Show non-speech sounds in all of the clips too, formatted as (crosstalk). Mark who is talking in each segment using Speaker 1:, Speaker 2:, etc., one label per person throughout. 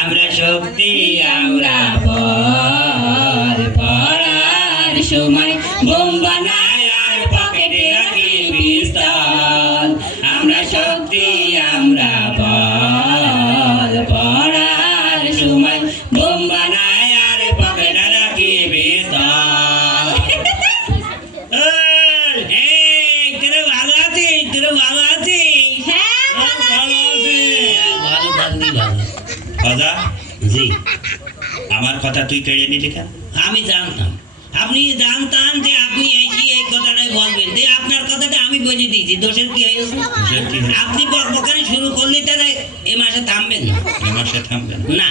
Speaker 1: আমরা শক্তি আমরা বল। পড়ার সময় বোম বানাই আর পকেটে রাখি পিস্তল। আমরা শক্তি আমরা বল। পড়ার সময় বোম বানাই আর পকেটে রাখি পিস্তল। (laughs) এই, তোরা ভালো আছিস তোরা ভালো আছিস? জি।
Speaker 2: আমার কথা তুই কেড়ে নিলি কেন?
Speaker 1: আমি জানতাম। আপনি জানতাম যে আপনি এই কি এই কথাটাই বলবেন। যে আপনার কথাটা আমি বলে দিয়েছি। দোষের কি হয়েছে? আপনি বকবকানি শুরু করলে তারা এ মাসে থামবেন না।
Speaker 2: এ মাসে থামবে না।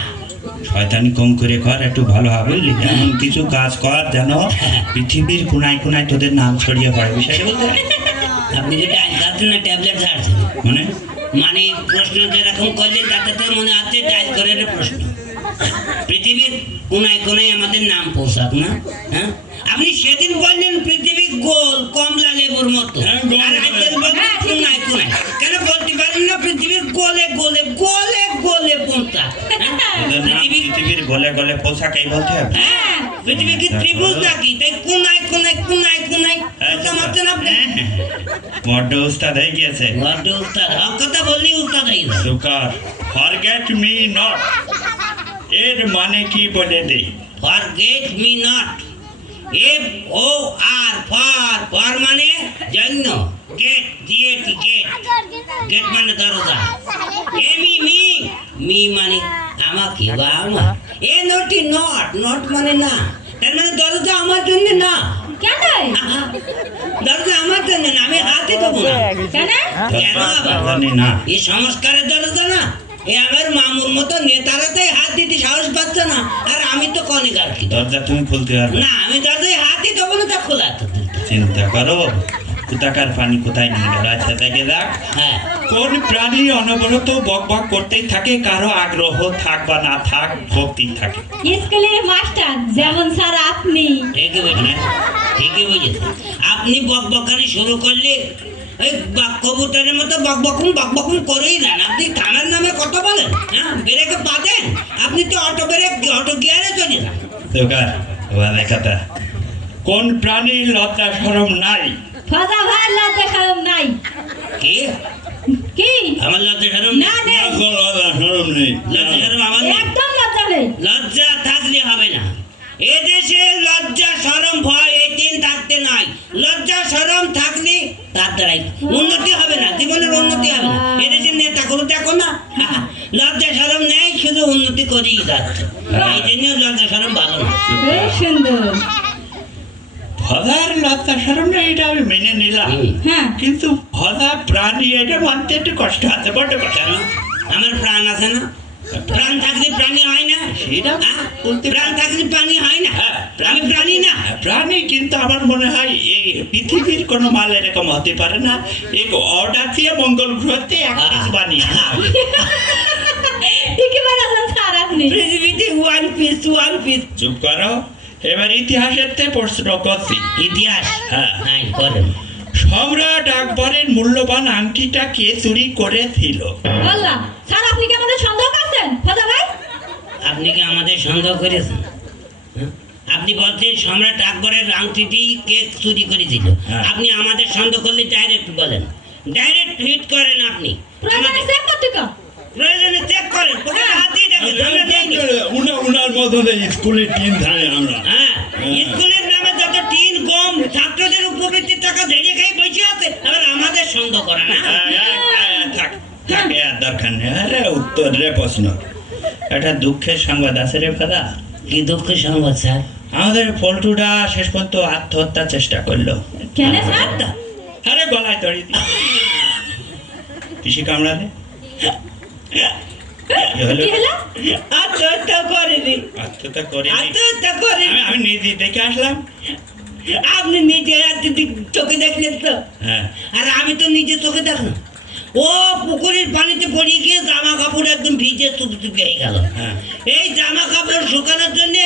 Speaker 2: শয়তানি কম করে কর একটু ভালো হবে বুঝলি? এমন কিছু কাজ কর যেন পৃথিবীর কোনায় কোনায় তোদের নাম ছড়িয়ে পড়ে বিষয়টা বলতে
Speaker 1: আপনি না ট্যাবলেট
Speaker 2: মানে
Speaker 1: মানে প্রশ্ন যেরকম করলেন তাতে তো মনে হচ্ছে টাইল করে প্রশ্ন। পৃথিবীর কোনায় কোনায় আমাদের নাম পৌঁছাক না? হ্যাঁ? আপনি সেদিন বললেন পৃথিবী গোল কমলা লেবুর মতো।
Speaker 2: হ্যাঁ, গোল,
Speaker 1: আর কোনায় কোনায়। কেন না পৃথিবীর গোলে গোলে গোলে গোলে পৌঁছাক হ্যাঁ?
Speaker 2: তোদের পৃথিবীর গোলে গোলে পোশাক এই বলতে হবে।
Speaker 1: হ্যাঁ পৃথিবী কি ত্রিভুজ নাকি? তাই কোনায় কোনায় কোনায় কোনায় বুঝতে পারছেন আপনি?
Speaker 2: বড্ড উস্তাদ হয়ে গিয়েছে।
Speaker 1: বড্ড উস্তাদ। হক কথা বললেই উস্তাদ হয়ে। যায়
Speaker 2: সুকার ফরগেট মি নট এর মানে কি বলে দেই?
Speaker 1: Forget me not F O R for for মানে জন্য। গেট জিএটি গেট গেট মানে দরজা এমি মি মি মানে আমাকে বা আমার এ নটি নট নট মানে না তার মানে দরজা আমার জন্য না
Speaker 3: কেন?
Speaker 1: দরজা আমার জন্য না আমি হাতে দেবো না।
Speaker 3: কেন?
Speaker 1: কেন আবার?
Speaker 2: জানি না
Speaker 1: এই সংস্কারের দরজা না। এ আমার মামুর মতো নেতারা তাই হাত দিতে সাহস পাচ্ছে না। আর আমি তো কনিকার কি?
Speaker 2: দরজা তুমি খুলতে পারবে
Speaker 1: না। আমি দরজায় হাতই দেবো না তা খোলা তো।
Speaker 2: চিন্তা করো। কোথাকার পানি কোথায় নিয়ে গেল আচ্ছা দেখে দেখ
Speaker 1: হ্যাঁ।
Speaker 2: কোন প্রাণী অনবরত বক বক করতেই থাকে? কারও আগ্রহ থাক বা না থাক ভক্তি থাকে।
Speaker 3: স্কুলের মাস্টার যেমন স্যার আপনি।
Speaker 1: ঠিকই বুঝলেন ঠিকই বুঝেছেন আপনি বকবকানি শুরু করলে ওই বাক- কবুতরের মতো বকবকুম বকবকুম করেই দেন আপনি থানার নামে কত বলেন হ্যাঁ? ব্রেকে পা দেন আপনি তো অটো ব্রেক অটো গিয়ারে চলে যান।
Speaker 2: কোন প্রাণীর লজ্জা সরম নাই?
Speaker 3: ফজা ভাই লজ্জা খারাপ নাই।
Speaker 1: কি?
Speaker 3: কি?
Speaker 1: আমার লজ্জা সরম
Speaker 3: না নেই
Speaker 2: লজ্জা সরম নেই।
Speaker 1: লজ্জা সরম আমার
Speaker 3: একদম লজ্জা নেই।
Speaker 1: লজ্জা থাকলে হবে না। এদেশে লজ্জা সরম ভয় এই তিন থাকতে নাই। লজ্জা সরম থাকলে তার দ্বারাই। উন্নতি হবে না জীবনের উন্নতি হবে না। এদেশের নেতাগুলো দেখো না। লজ্জা সরম নেই শুধু উন্নতি করেই যাচ্ছে। এই জন্য লজ্জা সরম ভালো না।
Speaker 3: বেশ সুন্দর।
Speaker 2: ভদার লজ্জা সরম এটা আমি মেনে নিলাম।
Speaker 3: হ্যাঁ।
Speaker 2: কিন্তু ভদা প্রাণী এটা মানতে একটু কষ্ট আছে বড্ড কষ্ট।
Speaker 1: আমার প্রাণ আছে না? প্রাণ থাকলে প্রাণী হয় না?
Speaker 2: সেটা
Speaker 1: হ্যাঁ?
Speaker 2: বলতে
Speaker 1: প্রাণ থাকলে প্রাণী হয় না? আমি প্রাণী না।
Speaker 2: প্রাণী কিন্তু আমার মনে হয় এই পৃথিবীর কোনো মাল এরকম হতে পারে না। এক অর্ডার দিয়ে মঙ্গল গ্রহতে এক পিস বানিয়ে
Speaker 3: ঠিকই বলেছেন স্যার আপনি
Speaker 1: পৃথিবীতে ওয়ান পিস ওয়ান পিস
Speaker 2: চুপ করো। এবার ইতিহাসের তে প্রশ্ন করছি।
Speaker 1: ইতিহাস?
Speaker 2: হ্যাঁ।
Speaker 1: হ্যাঁ করেন
Speaker 2: সম্রাট আকবরের মূল্যবান আংটিটা কে চুরি করেছিল?
Speaker 3: স্যার আপনি কি আমাদের সন্দেহ করছেন? ভাই?
Speaker 1: আপনি কি আমাদের সন্দেহ করেছেন? হ্যাঁ? আপনি বলছেন সম্রাট আকবরের আংটিটি কে চুরি করেছিল?
Speaker 2: হ্যাঁ।
Speaker 1: আপনি আমাদের সন্দেহ করলে ডাইরেক্ট বলেন। ডাইরেক্ট হিট করেন আপনি।
Speaker 3: প্রয়োজনে চেক করতে
Speaker 1: প্রয়োজনে চেক করেন। হাত
Speaker 2: উনার থাকে আমরা।
Speaker 1: হ্যাঁ স্কুলের নামে যত টিন গম ছাত্রদের উপবৃত্তির টাকা ধরে খাই বসে আছে আবার আমাদের সন্দেহ করে না।
Speaker 2: থাক থাক আর দরকার নেই। আরে উত্তর রে প্রশ্ন। একটা দুঃখের সংবাদ আছে রে দাদা?
Speaker 1: কি দুঃখ সংবাদ স্যার?
Speaker 2: আমাদের পল্টুটা শেষ পর্যন্ত আত্মহত্যার চেষ্টা করল।
Speaker 3: কেন স্যার?
Speaker 2: আরে গলায় দিয়ে। পিসি (laughs) কামড়ালে?
Speaker 1: আত্মহত্যা করেনি।
Speaker 2: আত্মহত্যা করে
Speaker 1: আত্মহত্যা করেনি।
Speaker 2: আমি নিজে দেখে আসলাম।
Speaker 1: আপনি নিজে চোখে দেখলেন তো?
Speaker 2: হ্যাঁ।
Speaker 1: আর আমি তো নিজে চোখে দেখলাম। ও পুকুরের পানিতে পড়ে গিয়ে জামা কাপড় একদম ভিজে চুপচুপে হয়ে গেল।
Speaker 2: হ্যাঁ।
Speaker 1: এই জামা কাপড় শুকানোর জন্য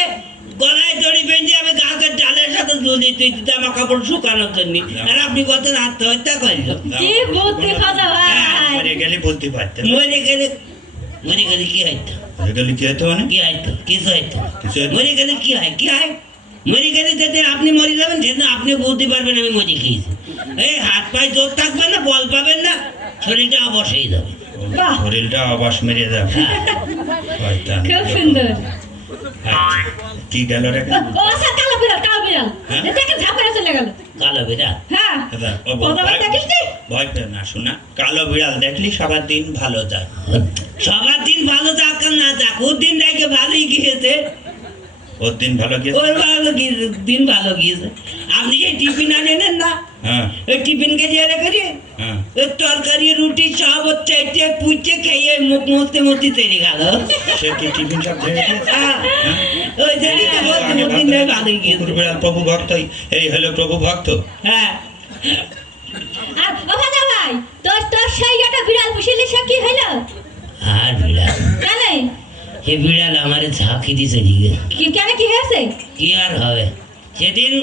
Speaker 1: গলায় দড়ি বেঁধে আমি গাছের ডালের সাথে দুর্নীতি জামা কাপড় শুকানোর জন্য। আর আপনি কত আত্মহত্যা করল
Speaker 3: কি বুদ্ধি ফাদা ভাই।
Speaker 2: মরে গেলে বলতে পারতেন
Speaker 1: মরে গেলে মরে গেলে কি হইতো
Speaker 2: মরে গেলে কি ಕಿ ಆಯ್ತು.
Speaker 1: কি ಆಯ್ತು. গেলে কি হয় কি হয় মরে গেলে যাতে আপনি মরে যাবেন সেদিন আপনি বলতে পারবেন আমি মরে খেয়েছি এই হাত পায়ে জোর থাকবেন না বল পাবেন না শরীরটা অবশ হয়ে যাবে
Speaker 2: শরীরটা অবশ মেরে যাবে
Speaker 3: খুব সুন্দর
Speaker 2: কি গেল রে
Speaker 3: ও স্যার কালো বিড়াল কালো বিড়াল? দেখে চলে গেল।
Speaker 1: কালো বেটা
Speaker 3: হ্যাঁ।
Speaker 2: দাদা, ও বল,
Speaker 3: ফাদা ভাই
Speaker 2: ভয়-
Speaker 3: দেখিস নি?
Speaker 2: ভয় পেও না শোনা। কালো বিড়াল দেখলি সবার দিন ভালো যায়
Speaker 1: সবার দিন ভালো যাক না যাক ওর দিন দেখে ভালোই গিয়েছে।
Speaker 2: ওর দিন ভালো গেছে
Speaker 1: ওর ভালো গিয়েছে দিন ভালো গিয়েছে। আপনি যে টিফিন আনেন না। টিফিন কে দিয়ে রেখে
Speaker 2: হ্যাঁ।
Speaker 1: তরকারি রুটি সব চাইতে পুচে খেয়ে মুখ মুছতে মুছতে তৈরি গেল।
Speaker 2: টিফিন সব
Speaker 1: হ্যাঁ,
Speaker 2: হ্যাঁ? প্রভু ভক্ত এই হলো প্রভু ভক্ত।
Speaker 1: হ্যাঁ।
Speaker 3: ভাই তোর তোর সেই একটা বিড়াল পুষিলি সে কি হইল
Speaker 1: আর বিড়াল?
Speaker 3: কেন?
Speaker 1: সে বিড়াল আমার ঝাঁকি দিছে দিকে
Speaker 3: কি কেন কি হয়েছে?
Speaker 1: কি আর হবে? সেদিন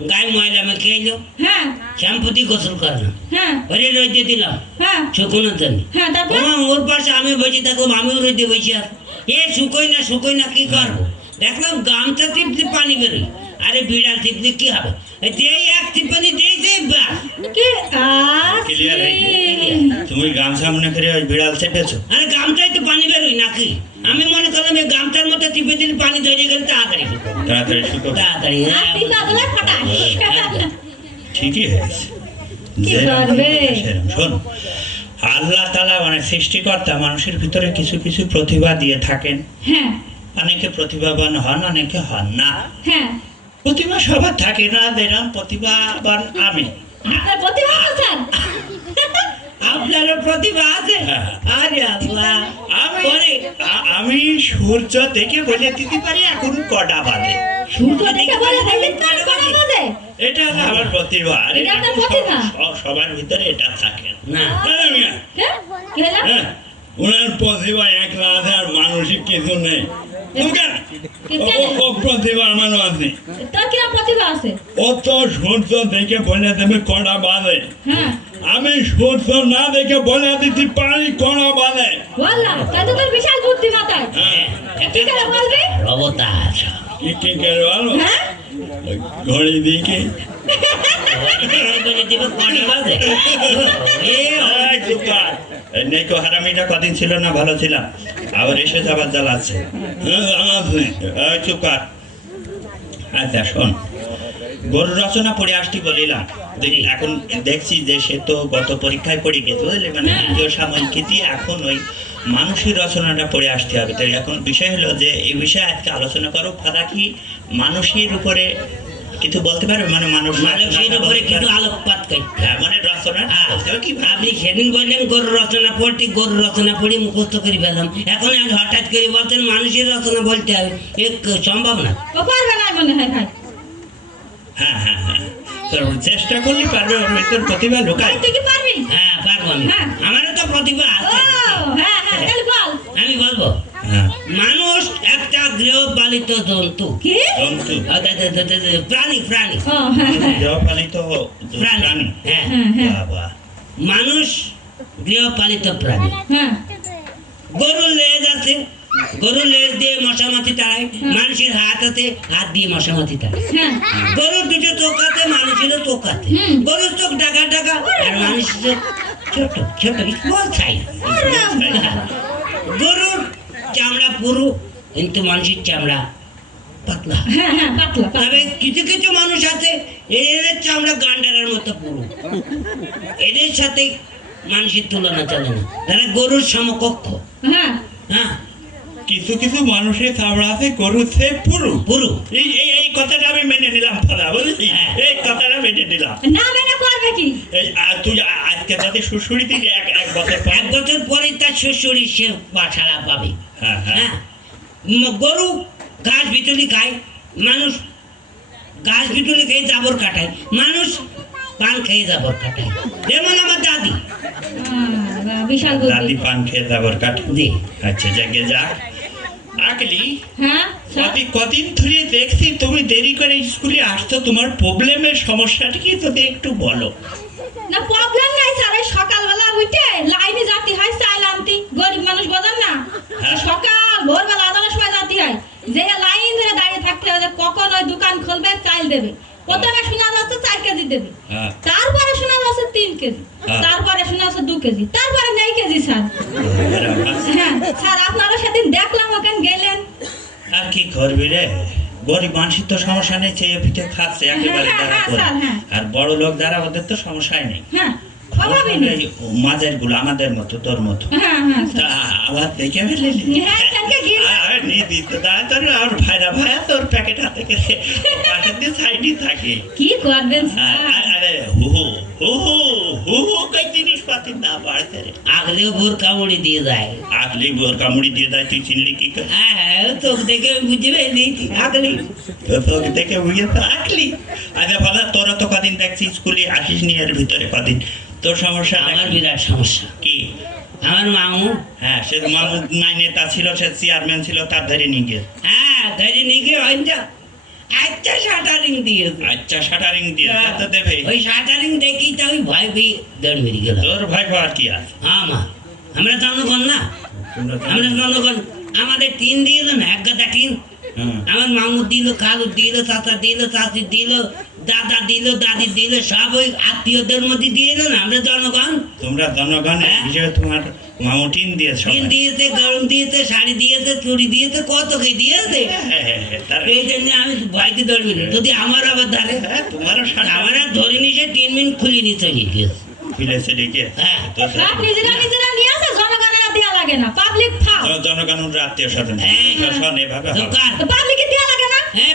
Speaker 1: গায়ে ময়লা মেখে এলো
Speaker 3: হ্যাঁ।
Speaker 1: শ্যাম্পু দিয়ে গোসল করলাম।
Speaker 3: হ্যাঁ।
Speaker 1: ওরে রইতে দিলাম।
Speaker 3: হ্যাঁ।
Speaker 1: শুকনো জন্য
Speaker 3: হ্যাঁ তারপর?
Speaker 1: ওর পাশে আমি বসে থাকলাম আমিও রইতে বসে আর এ শুকোই না শুকোই না কি করব? দেখলাম গামছা টিপতে পানি বেরোয়। আরে বিড়াল টিপতে কি হবে? এই এক টিপানি দেই বাস
Speaker 3: কি?
Speaker 2: তুমি গামছা মনে করে ওই বিড়াল চেপেছো।
Speaker 1: আরে গামটাই তো পানি বেরোয় নাকি? আমি মনে করলাম এই গামটার মধ্যে টিপে দিলে পানি ধরে গেলে তাড়াতাড়ি।
Speaker 2: তাড়াতাড়ি শুকো।
Speaker 1: তাড়াতাড়ি হ্যাঁ।
Speaker 3: তুই বাদলার
Speaker 2: ঠিকই হয়েছে।
Speaker 3: কি করবে?
Speaker 2: সেরকম। শোন আল্লাহ তালা মানে সৃষ্টিকর্তা মানুষের ভিতরে কিছু কিছু প্রতিভা দিয়ে থাকেন।
Speaker 3: হ্যাঁ।
Speaker 2: অনেকে প্রতিভাবান হন অনেকে হন না।
Speaker 3: হ্যাঁ।
Speaker 2: প্রতিভা সবার থাকে না যেরকম প্রতিভাবান আমি।
Speaker 3: আপনার প্রতিভা
Speaker 1: আছে?
Speaker 2: হ্যাঁ।
Speaker 1: আরে আল্লাহ
Speaker 2: আমি সূর্য দেখে বলে দিতে পারি এখন কটা বাজে?
Speaker 3: সূর্য দেখে বলে বাজে?
Speaker 2: এটা হলো আমার প্রতিভা আর
Speaker 3: এটা আপনার
Speaker 2: সব-
Speaker 3: প্রতিভা?
Speaker 2: সবার ভিতরে এটা থাকে।
Speaker 1: না।
Speaker 2: হ্যাঁ।
Speaker 3: হ্যাঁ
Speaker 2: ওনার প্রতিভা একলা আছে আর মানসিক কিছু নেই। বুঝলেন? ও- ও- ও প্রতিভা আমারও আছে।
Speaker 3: তোর কিরম প্রতিভা আছে?
Speaker 2: ও তো সূর্য দেখে বলে দেবে কটা বাজে
Speaker 3: হ্যাঁ।
Speaker 2: আমি সূর্য না দেখে বলে দিতে পারি
Speaker 3: বললাম তোর বিশাল
Speaker 2: হ্যাঁ।
Speaker 3: কি করে বলবি?
Speaker 1: অবতার
Speaker 2: কি কি করে বলো?
Speaker 3: হ্যাঁ?
Speaker 2: ঘড়ি দিকে (laughs) (laughs)
Speaker 1: এ
Speaker 2: কর। এই নেকো হারামিটা কদিন ছিল না ভালো ছিলাম। আবার এসে আবার জ্বালাচ্ছে। হ্যাঁ, চুপ কর। আচ্ছা শোন গরু রচনা পড়ে বলিলাম। এখন দেখছি যে সে তো গত পরীক্ষায় পড়ে গেছে বুঝলি? মানে দ্বিতীয় সাময়িকী দিয়ে এখন ওই মানুষের রচনাটা পড়ে আসতে হবে। তাই এখন বিষয় হলো যে এই বিষয়ে আজকে আলোচনা করো ফাদা কি মানুষের উপরে কিছু বলতে পারবে মানে মানুষ
Speaker 1: মানুষের উপরে কিছু আলোকপাত করতে
Speaker 2: হ্যাঁ, মানে রচনা।
Speaker 1: হ্যাঁ,
Speaker 2: কি?
Speaker 1: আপনি সেদিন বললেন গরু রচনা পড়তে গরু রচনা পড়ে মুখস্থ করে পেলাম এখন আর হঠাৎ করে বলতেন মানুষের রচনা বলতে হবে এ ক- সম্ভব না।
Speaker 3: পারবে না মনে হয় ভাই
Speaker 2: হ্যাঁ হ্যাঁ হ্যাঁ। তো চেষ্টা করলে পারবে ওর ভিতর প্রতিভা
Speaker 3: ভাই তুই কি পারবি।
Speaker 1: হ্যাঁ পারব আমি।
Speaker 3: হ্যাঁ।
Speaker 1: আমারও তো প্রতিভা
Speaker 3: ও
Speaker 1: আছে
Speaker 3: হ্যাঁ হ্যাঁ
Speaker 1: আমি বলব?
Speaker 2: হ্যাঁ।
Speaker 1: মানুষ একটা গৃহপালিত জন্তু।
Speaker 3: কি?
Speaker 1: প্রাণী প্রাণী।
Speaker 2: গৃহপালিত
Speaker 1: প্রাণী। হ্যাঁ।
Speaker 3: হ্যাঁ
Speaker 1: মানুষ গৃহপালিত প্রাণী।
Speaker 3: হ্যাঁ
Speaker 1: গরুর লেজ আছে। গরুর লেজ দিয়ে মশামাছি তাড়ায়। মানুষের হাত আছে হাত দিয়ে মশামাছি তাড়ায়।
Speaker 3: হ্যাঁ।
Speaker 1: গরুর দুটো চোখ আছে মানুষেরও চোখ আছে। গরুর চোখ ডাকা ডাকা আর মানুষের চোখ ছোট ছোট স্মল সাইজ গরুর চামড়া পুরু কিন্তু মানুষের চামড়া পাতলা।
Speaker 3: হ্যাঁ হ্যাঁ পাতলা পাতলা।
Speaker 1: তবে কিছু কিছু মানুষ আছে এদের চামড়া গান্ডারের মতো পুরু। এদের সাথে মানুষের তুলনা চলে না। তারা গরুর সমকক্ষ।
Speaker 3: হ্যাঁ।
Speaker 1: হ্যাঁ।
Speaker 2: কিছু কিছু মানুষের চামড়া আছে গরু সে পুরু।
Speaker 1: পুরু।
Speaker 2: এই এই এই কথাটা আমি মেনে নিলাম বুঝলি?
Speaker 1: হ্যাঁ।
Speaker 2: এই কথাটা মেনে নিলাম।
Speaker 3: না মেনে করবে কি?
Speaker 2: তুই আ- আজকে তাদের শ্বশুরি দিকে এক এক বছর
Speaker 1: এক বছর পরে তার শ্বশুরি সে পাঠারা পাবে।
Speaker 2: হ্যাঁ হ্যাঁ।
Speaker 1: হ্যাঁ। গরু ঘাস বিটুলি খায় মানুষ ঘাস বিটুলি খেয়ে জাবর কাটায় মানুষ পান খেয়ে জাবর কাটায়। যেমন আমার দাদি।
Speaker 3: বিশাল
Speaker 2: দাদি পান খেয়ে যাবার কাটে।
Speaker 1: জি।
Speaker 2: আচ্ছা যাকে যাক। আকলি
Speaker 3: হ্যাঁ
Speaker 2: আমি কদিন ধরে দেখছি তুমি দেরি করে স্কুলে আসছো তোমার প্রবলেমের সমস্যাটা কি? যদি একটু বলো।
Speaker 3: না প্রবলেম নাই স্যার সকালবেলা উঠে লাইনে যেতে হয় চাইল আনতে। গরিব মানুষ বোঝেন না?
Speaker 2: হ্যাঁ।
Speaker 3: সকাল ভোরবেলা আদানের সময় যেতে হয়। যে লাইন ধরে দাঁড়িয়ে থাকতে হবে কখন ওই দোকান খুলবে চাইল দেবে। প্রথমে শোনা যাচ্ছে চার কেজি দেবে।
Speaker 2: হ্যাঁ।
Speaker 3: তারপরে শোনা যাচ্ছে তিন কেজি।
Speaker 2: হ্যাঁ।
Speaker 3: তারপরে শোনা যাচ্ছে দু কেজি। তারপরে নেই কেজি স্যার। হ্যাঁ স্যার আপনারা সেদিন দেখলাম ওখানে গেলেন।
Speaker 2: আর কি করবি রে? গরিব মানুষের তো সমস্যা নেই চেয়ে পিঠে খাচ্ছে একেবারে
Speaker 3: হ্যাঁ,
Speaker 2: যারা
Speaker 3: হ্যাঁ,
Speaker 2: করে।
Speaker 3: হ্যাঁ।
Speaker 2: আর বড় লোক যারা ওদের তো সমস্যাই নেই। মাজারগুলো আমাদের মতো তোর মতো।
Speaker 3: হ্যাঁ হ্যাঁ
Speaker 2: তা আবার দেখে ফেলে
Speaker 3: হ্যাঁ
Speaker 2: তোর ভাইরা ভাইয়া তোর প্যাকেট হাতে করে পাশের দিয়ে সাইডে থাকে
Speaker 3: কি করবেন
Speaker 2: আর- হু হু হু হু হু হু কই জিনিসপাতির দাম বাড়ছে রে?
Speaker 1: আগলেও বোর কামড়ি দিয়ে যায়।
Speaker 2: আগলি বোর কামড়ি দিয়ে দেয় তুই চিনলি কি করে?
Speaker 1: হ্যাঁ হ্যাঁ চোখ দেখে বুঝে আগলি।
Speaker 2: তোকে দেখে বুঝে তো আকলি আচ্ছা তোরা তো কদিন দেখছি স্কুলে আসিস নি এর ভিতরে কদিন? তোর সমস্যা?
Speaker 1: আমার বিরাট সমস্যা।
Speaker 2: কি?
Speaker 1: আমার মামু।
Speaker 2: হ্যাঁ সে মামু নাই নেতা ছিল সে চেয়ারম্যান ছিল তার ধরে নিয়ে গিয়ে।
Speaker 1: হ্যাঁ ধরে নিকে অঞ্জা আচ্ছা শাটারিং দিয়েছে।
Speaker 2: আচ্ছা শাটারিং দিয়ে তো দেবে।
Speaker 1: ওই শাটারিং দেখি তো ওই ভয় পেয়ে দৌড় মেরে গেল।
Speaker 2: তোর ভাই আর কি আছে
Speaker 1: আমা আমরা জনগণ না। আমরা জনগণ। আমাদের টিন দিল না এক গাদা টিন। আমার মামু দিল খালু দিল চাচা দিল চাচি দিল দাদা দিল দাদি দিল সব ওই আত্মীয়দের মধ্যে দিয়ে এলো না? আমরা জনগণ?
Speaker 2: তোমরা জনগণ
Speaker 1: হ্যাঁ।
Speaker 2: হিসেবে তোমার মামুটিন দিয়েছ
Speaker 1: টিন দিয়েছে গরম দিয়েছে শাড়ি দিয়েছে চুড়ি দিয়েছে কত কি দিয়েছে? এই জন্য আমি দৌড়বি না। যদি আমার আবার ধরে
Speaker 2: তোমারও
Speaker 1: আমার আর ধরে নিছে তিন মিনিট খুলে নিয়ে চলে গিয়েছে।
Speaker 2: ফিলেছে ডেকে
Speaker 1: হ্যাঁ।
Speaker 2: সে-
Speaker 3: নিজেরা নিজেরা নিয়ে আসে জনগণের দেওয়া লাগে না। পাবলিক
Speaker 2: তো জনগণ আত্মীয় স্বজন।
Speaker 1: হ্যাঁ।
Speaker 2: শোন এভাবে
Speaker 1: দোকান।
Speaker 3: পাবলিকে দেওয়া লাগে না?
Speaker 1: হ্যাঁ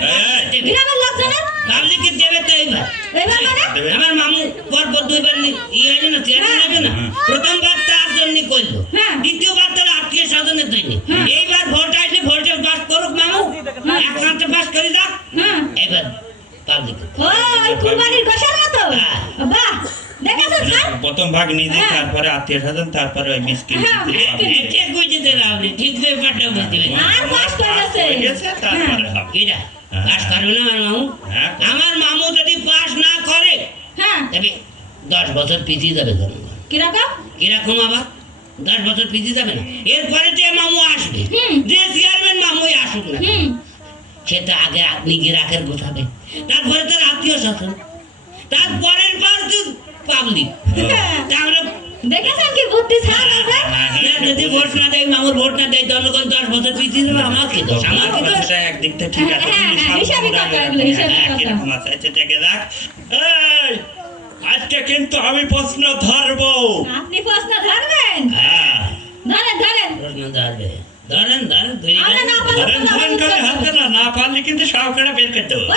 Speaker 1: পাবলিকে দেবে আমার মামু পরপর দুইবার ইয়ে না চেয়ারম্যান হবে না?
Speaker 2: হ্যাঁ।
Speaker 1: প্রথমবার তার জন্য করল
Speaker 3: হ্যাঁ।
Speaker 1: দ্বিতীয়বার তার আত্মীয় স্বজনের জন্য
Speaker 3: হ্যাঁ।
Speaker 1: এইবার ভোট আসলে ভোটে পাস করুক মামু। একমাত্র পাস করে যাক
Speaker 3: হ্যাঁ।
Speaker 1: এবার
Speaker 2: প্রথম ভাগ নিজে। তারপরে আত্মীয় স্বজন তারপরে ওই মিসকিন।
Speaker 3: হ্যাঁ,
Speaker 1: ঠিক
Speaker 3: আর
Speaker 2: হয়ে গেছে, তারপরে হবে। হ্যাঁ।
Speaker 1: করবে না আমার মামু?
Speaker 2: হ্যাঁ।
Speaker 1: আমার মামু যদি পাস না করে
Speaker 3: হ্যাঁ।
Speaker 1: তবে দশ বছর পিছিয়ে যাবে জনগণ
Speaker 3: কীরকম?
Speaker 1: কীরকম আবার? দশ বছর পিছিয়ে যাবে না। এরপরে যে মামু আসবে
Speaker 3: হুম।
Speaker 1: যে চেয়ারম্যান মামুই আসুক না
Speaker 3: হুম।
Speaker 1: সেটা আগে আপনি গিরাকের গোছাবে। তারপরে তার আত্মীয় স্বজন তারপরের পর তো পাবলিক
Speaker 3: হ্যাঁ।
Speaker 1: তাহলে
Speaker 3: দেখেছেন কি বুদ্ধি
Speaker 1: না, যদি ভোট না দেয় মামুর ভোট না দেয় জনগণ দশ বছর পিছিয়ে যাবে আমার কি দোষ আমার কি দোষ
Speaker 2: একদিক থেকে ঠিক আছে কিন্তু
Speaker 3: হিসাবে কথা এগুলো, হিসাবে কথা।
Speaker 2: আচ্ছা, দেখে যাক। এই, আজকে কিন্তু আমি প্রশ্ন ধরবো।
Speaker 3: আপনি প্রশ্ন ধরবেন?
Speaker 2: হ্যাঁ।
Speaker 3: ধরেন ধরেন।
Speaker 1: প্রশ্ন ধরবে। ধরেন ধরেন ধরে
Speaker 3: না
Speaker 2: ধরেন ধরেন করে হাতে না না পারলে কিন্তু বের করতে হবে।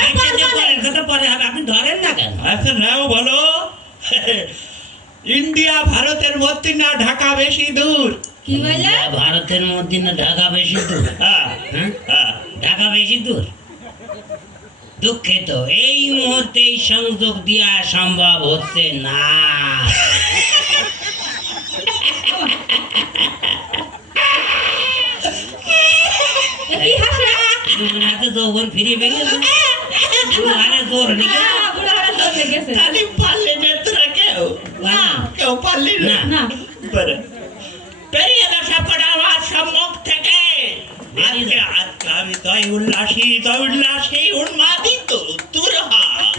Speaker 1: পরে হবে আপনি ধরেন না কেন?
Speaker 2: আচ্ছা নাও বলো। (laughs) ইন্ডিয়া ভারতের মধ্যে না ঢাকা বেশি দূর?
Speaker 3: কি বললে?
Speaker 1: ভারতের মধ্যে না ঢাকা বেশি দূর? (laughs)
Speaker 2: হ্যাঁ
Speaker 1: হ্যাঁ?
Speaker 2: হ্যাঁ।
Speaker 1: ঢাকা বেশি দূর? দুঃখিত এই মুহূর্তে সংযোগ দেওয়া সম্ভব হচ্ছে না। যৌবন ফিরে পেয়ে গেছে। (laughs) জোর
Speaker 3: লেগেছে।
Speaker 2: কেউ পারলি না গেছে আমার সম্মুখ থেকে আজকে আজকে আমি তয় উল্লাসী তয় উল্লাসী উন্মাদিত দূর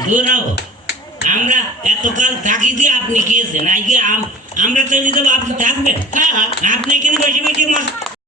Speaker 1: দূর আমরা এতকাল থাকি দিয়ে আপনি গিয়েছেন আজকে আম- আমরা চলে দেবো আপনি থাকবেন
Speaker 2: হ্যাঁ
Speaker 1: আপনি কিন্তু বেশি বেশি মশলা